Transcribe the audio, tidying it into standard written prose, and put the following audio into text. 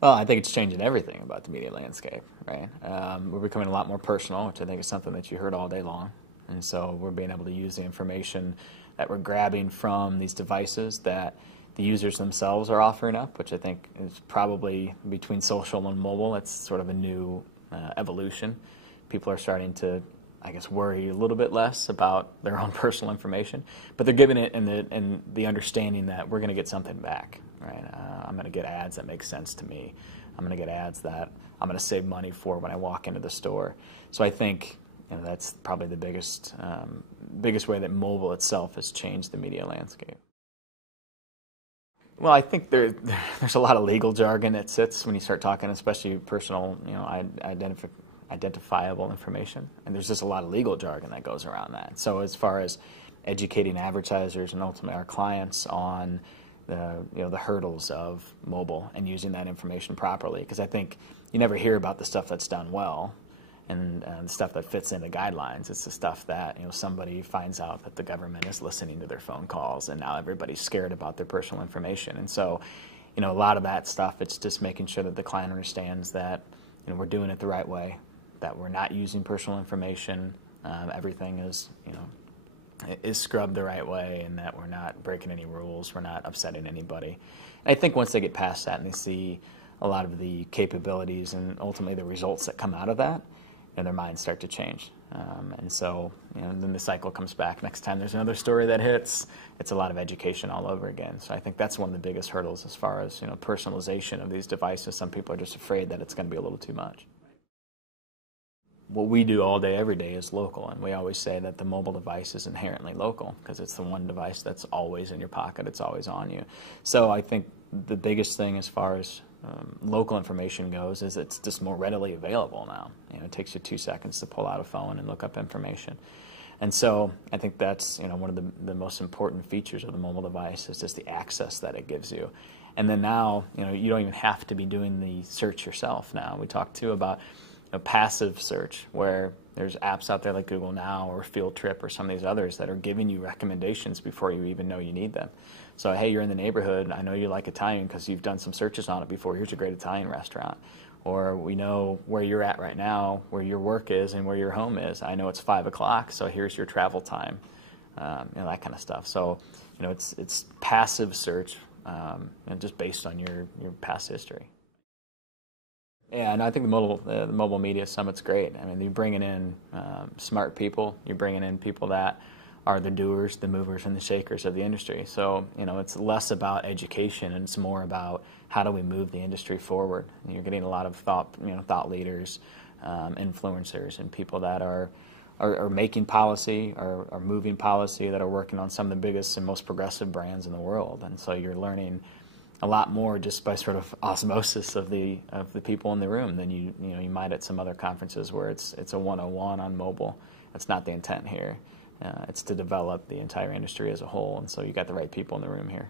Well, I think it's changing everything about the media landscape, right? We're becoming a lot more personal, which I think is something that you heard all day long. And so we're being able to use the information that we're grabbing from these devices that the users themselves are offering up, which I think is probably between social and mobile. It's sort of a new evolution. People are starting to, I guess, worry a little bit less about their own personal information, but they're giving it in the understanding that we're going to get something back, right? I'm going to get ads that make sense to me. I'm going to get ads that I'm going to save money for when I walk into the store. So I think that's probably the biggest way that mobile itself has changed the media landscape. Well, I think there's a lot of legal jargon that sits when you start talking, especially personal, identifiable information, and there's just a lot of legal jargon that goes around that. So as far as educating advertisers and ultimately our clients on the hurdles of mobile and using that information properly, because I think you never hear about the stuff that's done well and the stuff that fits into guidelines. It's the stuff that somebody finds out that the government is listening to their phone calls, and now everybody's scared about their personal information. And so, a lot of that stuff, it's just making sure that the client understands that we're doing it the right way, that we're not using personal information. Everything is scrubbed the right way, and that we're not breaking any rules, we're not upsetting anybody. And I think once they get past that and they see a lot of the capabilities and ultimately the results that come out of that, their minds start to change. And so then the cycle comes back. Next time there's another story that hits, it's a lot of education all over again. So I think that's one of the biggest hurdles as far as personalization of these devices. Some people are just afraid that it's going to be a little too much. What we do all day, every day is local, and we always say that the mobile device is inherently local because it's the one device that's always in your pocket, it's always on you. So I think the biggest thing as far as local information goes is it's just more readily available now. It takes you 2 seconds to pull out a phone and look up information. And so I think that's one of the most important features of the mobile device is just the access that it gives you. And then now you don't even have to be doing the search yourself now. We talked too about a passive search where there's apps out there like Google Now or Field Trip or some of these others that are giving you recommendations before you even know you need them. So, hey, you're in the neighborhood. I know you like Italian because you've done some searches on it before. Here's a great Italian restaurant. Or we know where you're at right now, where your work is and where your home is. I know it's 5 o'clock, so here's your travel time, that kind of stuff. So, it's passive search and just based on your past history. Yeah, and I think the mobile media summit's great. I mean, you're bringing in smart people. You're bringing in people that are the doers, the movers, and the shakers of the industry. So, it's less about education and it's more about how do we move the industry forward. And you're getting a lot of thought leaders, influencers, and people that are making policy, are moving policy, that are working on some of the biggest and most progressive brands in the world. And so you're learning a lot more just by sort of osmosis of the people in the room than you might at some other conferences where it's a 101 on mobile. That's not the intent here. It's to develop the entire industry as a whole, and so you got the right people in the room here.